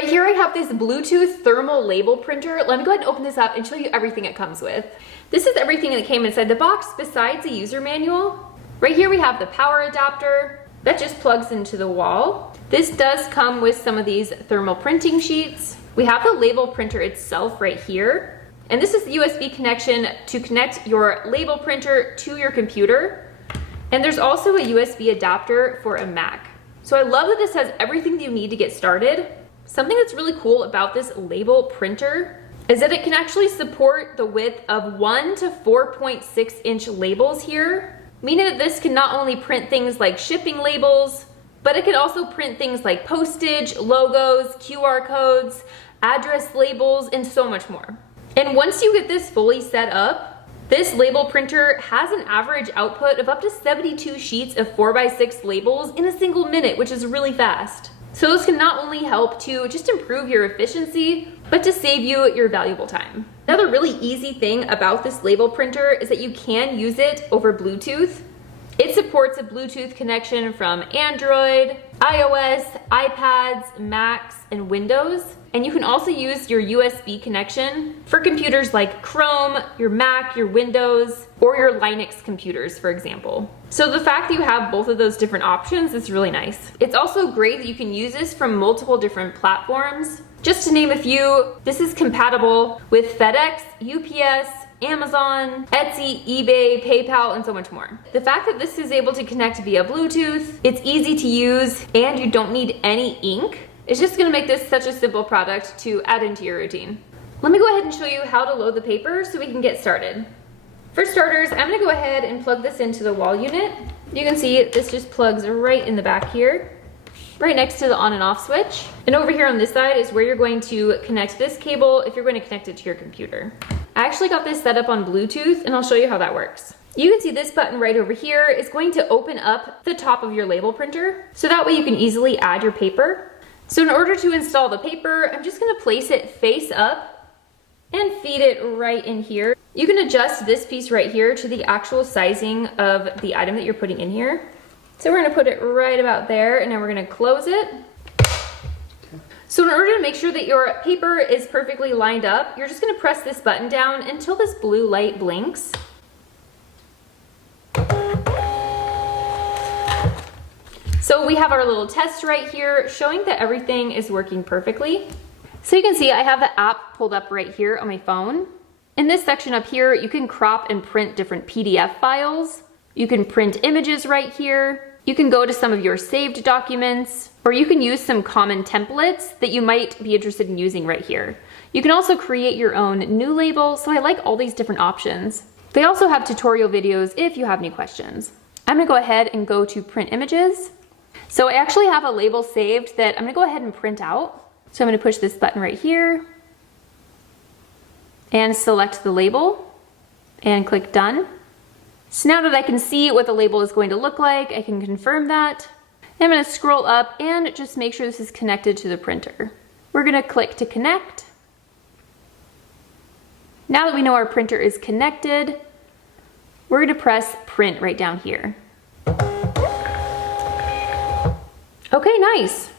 Right here I have this Bluetooth thermal label printer. Let me go ahead and open this up and show you everything it comes with. This is everything that came inside the box besides the user manual. Right here we have the power adapter that just plugs into the wall. This does come with some of these thermal printing sheets. We have the label printer itself right here. And this is the USB connection to connect your label printer to your computer. And there's also a USB adapter for a Mac. So I love that this has everything that you need to get started. Something that's really cool about this label printer is that it can actually support the width of 1 to 4.6 inch labels here, meaning that this can not only print things like shipping labels, but it can also print things like postage, logos, QR codes, address labels, and so much more. And once you get this fully set up, this label printer has an average output of up to 72 sheets of 4x6 labels in a single minute, which is really fast. So this can not only help to just improve your efficiency, but to save you your valuable time. Another really easy thing about this label printer is that you can use it over Bluetooth. It supports a Bluetooth connection from Android, iOS, iPads, Macs, and Windows. And you can also use your USB connection for computers like Chrome, your Mac, your Windows, or your Linux computers, for example. So the fact that you have both of those different options is really nice. It's also great that you can use this from multiple different platforms. Just to name a few, this is compatible with FedEx, UPS, Amazon, Etsy, eBay, PayPal, and so much more. The fact that this is able to connect via Bluetooth, it's easy to use, and you don't need any ink, it's just gonna make this such a simple product to add into your routine. Let me go ahead and show you how to load the paper so we can get started. For starters, I'm gonna go ahead and plug this into the wall unit. You can see this just plugs right in the back here, right next to the on and off switch. And over here on this side is where you're going to connect this cable if you're going to connect it to your computer. I actually got this set up on Bluetooth, and I'll show you how that works. You can see this button right over here is going to open up the top of your label printer, so that way you can easily add your paper. So in order to install the paper, I'm just gonna place it face up and feed it right in here. You can adjust this piece right here to the actual sizing of the item that you're putting in here. So we're gonna put it right about there, and then we're gonna close it. So in order to make sure that your paper is perfectly lined up, you're just gonna press this button down until this blue light blinks. So we have our little test right here showing that everything is working perfectly. So you can see I have the app pulled up right here on my phone. In this section up here, you can crop and print different PDF files. You can print images right here. You can go to some of your saved documents, or you can use some common templates that you might be interested in using right here. You can also create your own new label, so I like all these different options. They also have tutorial videos if you have any questions. I'm gonna go ahead and go to print images. So I actually have a label saved that I'm gonna go ahead and print out. So I'm gonna push this button right here and select the label and click done. So now that I can see what the label is going to look like, I can confirm that. I'm gonna scroll up and just make sure this is connected to the printer. We're gonna click to connect. Now that we know our printer is connected, we're gonna press print right down here. Okay, nice.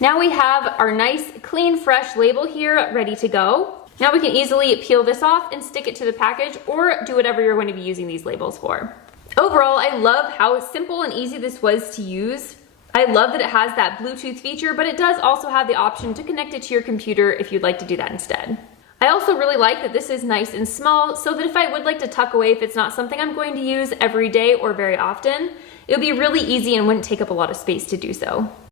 Now we have our nice, clean, fresh label here ready to go. Now we can easily peel this off and stick it to the package, or do whatever you're going to be using these labels for. Overall, I love how simple and easy this was to use. I love that it has that Bluetooth feature, but it does also have the option to connect it to your computer if you'd like to do that instead. I also really like that this is nice and small, so that if I would like to tuck away, if it's not something I'm going to use every day or very often, it would be really easy and wouldn't take up a lot of space to do so.